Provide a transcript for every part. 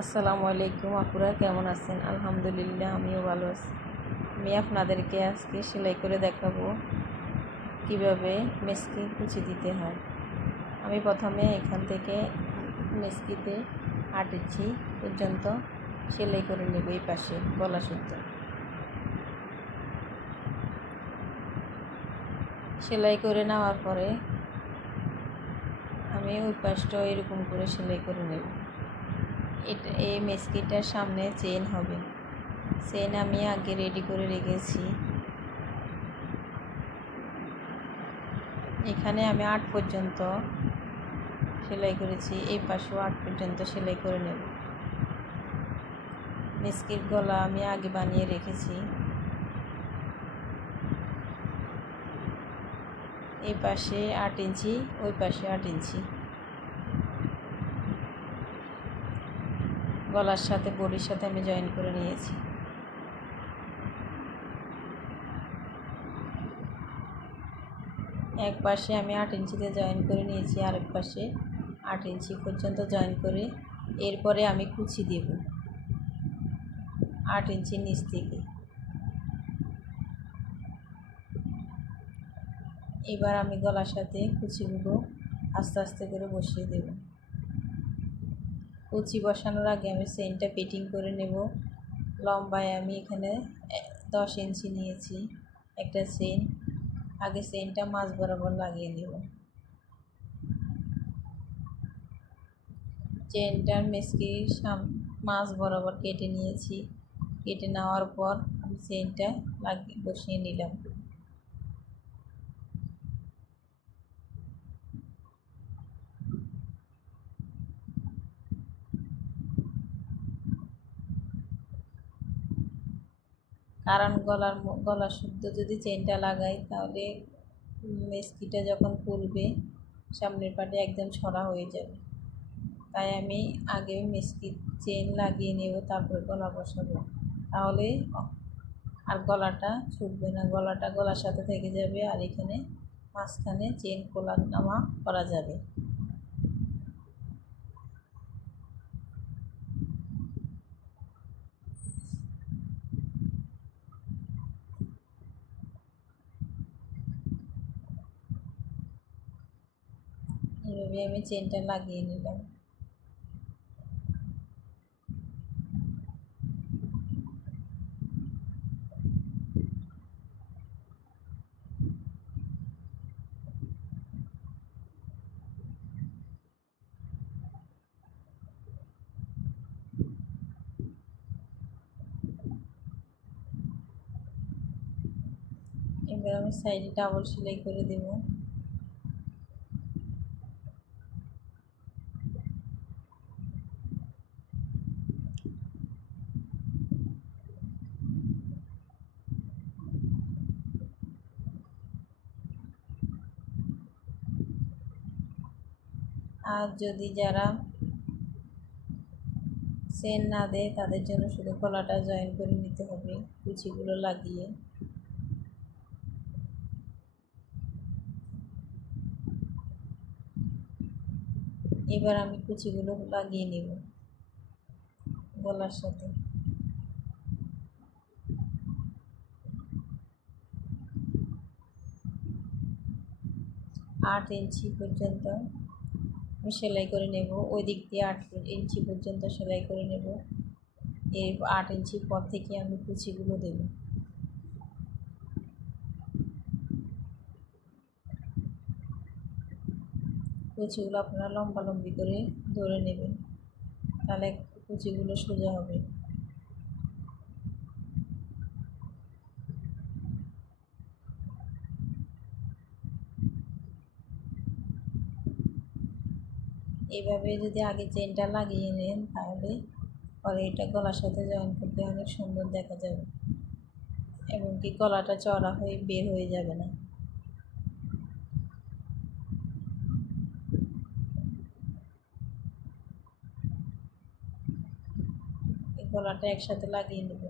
আসসালামু আলাইকুম আপুরা, কেমন আছেন? আলহামদুলিল্লাহ, আমিও ভালো আছি। আমি আপনাদেরকে আজকে সেলাই করে দেখাবো কিভাবে মেসকি কুচি দিতে হয়। আমি প্রথমে এখান থেকে মেসকিতে 8 ইঞ্চি পর্যন্ত সেলাই করে নেব। এই পাশে গলা সুদ্ধ সেলাই করে নেওয়ার পরে আমি ওই পাশটাও এরকম করে সেলাই করে নেব। এই মেসকিটার সামনে চেন হবে, চেন আমি আগে রেডি করে রেখেছি। এখানে আমি 8 পর্যন্ত সেলাই করেছি, এই পাশেও 8 পর্যন্ত সেলাই করে নেব। মেসকির গলা আমি আগে বানিয়ে রেখেছি। এই পাশে 8 ইঞ্চি, ওই পাশে 8 ইঞ্চি। গলার সাথে বডির সাথে আমি জয়েন করে নিয়েছি। এক পাশে আমি 8 ইঞ্চিতে জয়েন করে নিয়েছি, আরেক পাশে 8 ইঞ্চি পর্যন্ত জয়েন করে এরপরে আমি কুচি দেব 8 ইঞ্চি নিচ থেকে। এবার আমি গলার সাথে কুচিগুলো আস্তে আস্তে করে বসিয়ে দেব। কুচি বসানোর আগে আমি চেইনটা পেটিং করে নেব। লম্বায় আমি এখানে 10 ইঞ্চি নিয়েছি একটা চেইন। আগে চেইনটা মাঝ বরাবর লাগিয়ে নেব। চেইনটার মেসকির মাঝ বরাবর কেটে নিয়েছি। কেটে নেওয়ার পর আমি চেইনটা লাগিয়ে বসিয়ে নিলাম। কারণ গলা শুদ্ধ যদি চেইনটা লাগাই তাহলে মেসকিটা যখন খুলবে সামনের পাটে একদম ছড়া হয়ে যাবে। তাই আমি আগে মেসকি চেইন লাগিয়ে নেব, তারপরে গলা বসাবো। তাহলে আর গলাটা ছুটবে না, গলাটা গলার সাথে থেকে যাবে, আর এখানে মাঝখানে চেইন খোলা নামা করা যাবে। এইভাবে আমি চেইনটা লাগিয়ে নিলাম। এবার আমি সাইডে ডাবল সেলাই করে দেব। আর যদি যারা চেন না দেয় তাদের জন্য শুধু গলাটা জয়েন করে নিতে হবে কুচিগুলো লাগিয়ে। এবার আমি কুচিগুলো লাগিয়ে নেব গলার সাথে। 8 ইঞ্চি পর্যন্ত আমি সেলাই করে নেব। ওই দিক দিয়ে 8 ইঞ্চি পর্যন্ত সেলাই করে নেব। এই 8 ইঞ্চির পর থেকে আমি কুচিগুলো দেব। কুচিগুলো আপনারা লম্বালম্বি করে ধরে নেবেন, তাহলে কুচিগুলো সোজা হবে। এইভাবে যদি আগে চেনটা লাগিয়ে নেন তাহলে পরে এটা গলার সাথে জয়েন করতে অনেক সুন্দর দেখা যাবে, এবং কি গলাটা চড়া হয়ে বের হয়ে যাবে না। এই গলাটা একসাথে লাগিয়ে নেব।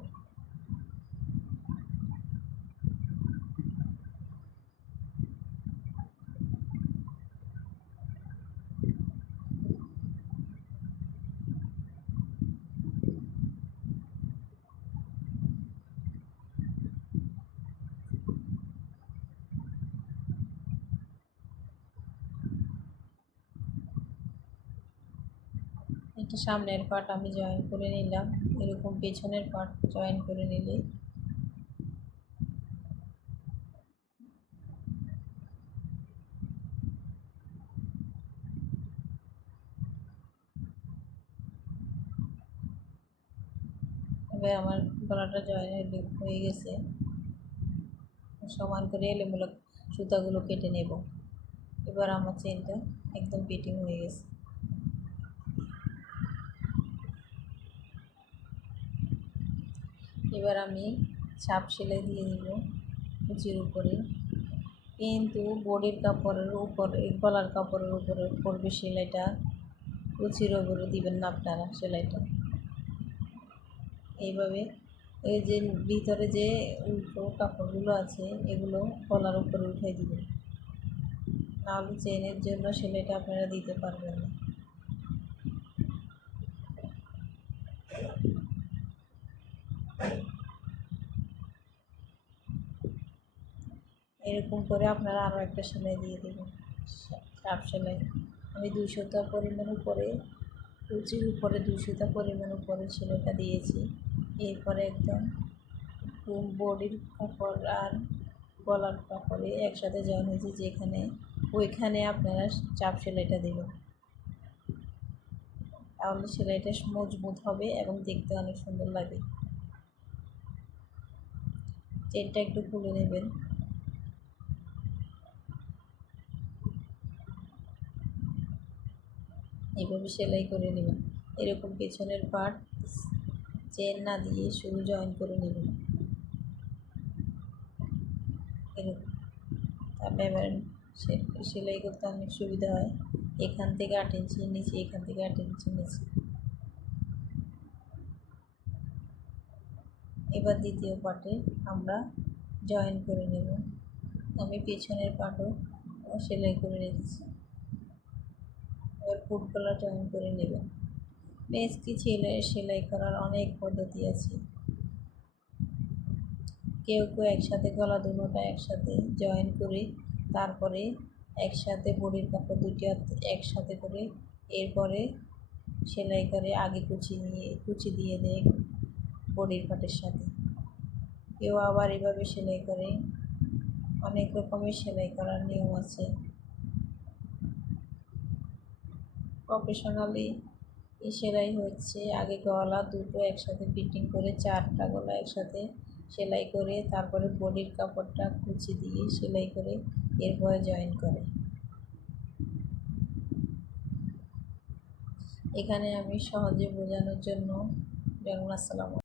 এটা সামনের পার্ট আমি জয়েন করে নিলাম। এরকম পেছনের পার্ট জয়েন করে নিলে এবার আমার গলাটা জয়েন হয়ে গেছে। সমান করে এলোমেলো সুতাগুলো কেটে নেব। এবার আমার চেনটা একদম ফিটিং হয়ে গেছে। এবার আমি চাপ সেলাই দিয়ে দিব কুচির উপরে, কিন্তু বডির কাপড়ের উপরে, গলার কাপড়ের উপরে পড়বে সেলাইটা, কুচির উপরে দিবেন না আপনারা সেলাইটা। এইভাবে এই যে ভিতরে যে উল্টো কাপড়গুলো আছে এগুলো গলার উপরে উঠাই দিবেন, নাহলে চেনের জন্য সেলাইটা আপনারা দিতে পারবেন না। এরকম করে আপনারা আরও একটা সেলাই দিয়ে দেবেন, চাপ সেলাই। আমি 2 সুতা পরিমাণ উপরে, কুচির উপরে 2 সুতা পরিমাণ উপরে সেলাইটা দিয়েছি। এরপরে একদম বডির কাপড় আর গলার কাপড়ে একসাথে জয়েন হয়েছে যেখানে, ওইখানে আপনারা চাপ সেলাইটা দেবেন, তাহলে সেলাইটা মজবুত হবে এবং দেখতে অনেক সুন্দর লাগে। চেনটা একটু খুলে নেবেন। এইভাবে সেলাই করে নেবেন। এরকম পেছনের পার্ট চেন না দিয়ে শুধু জয়েন করে নেবেন এরকম, তাহলে এবার সেলাই করতে অনেক সুবিধা হয়। এখান থেকে 8 ইঞ্চি নিচে, এখান থেকে 8 ইঞ্চি নিচে। এবার দ্বিতীয় পার্টে আমরা জয়েন করে নেব। আমি পেছনের পার্টও সেলাই করে রেখেছি। এবার ফুট গলা জয়েন করে নেবেন। মেস্কি সেলাই করার অনেক পদ্ধতি আছে। কেউ কেউ একসাথে গলা দুটোটা একসাথে জয়েন করে তারপরে একসাথে বডির কাপড় দুটি একসাথে করে এরপরে সেলাই করে, আগে কুচি দিয়ে দেয় বডির পার্টের সাথে। কেউ আবার এভাবে সেলাই করে। অনেক রকমের সেলাই করার নিয়ম আছে। প্রফেশনালি সেলাই হচ্ছে আগে গলা দুটো একসাথে ফিটিং করে, 4টা গলা একসাথে সেলাই করে তারপরে বডির কাপড়টা কুচি দিয়ে সেলাই করে এরপরে জয়েন করে। এখানে আমি সহজে বোঝানোর জন্য আসসালামু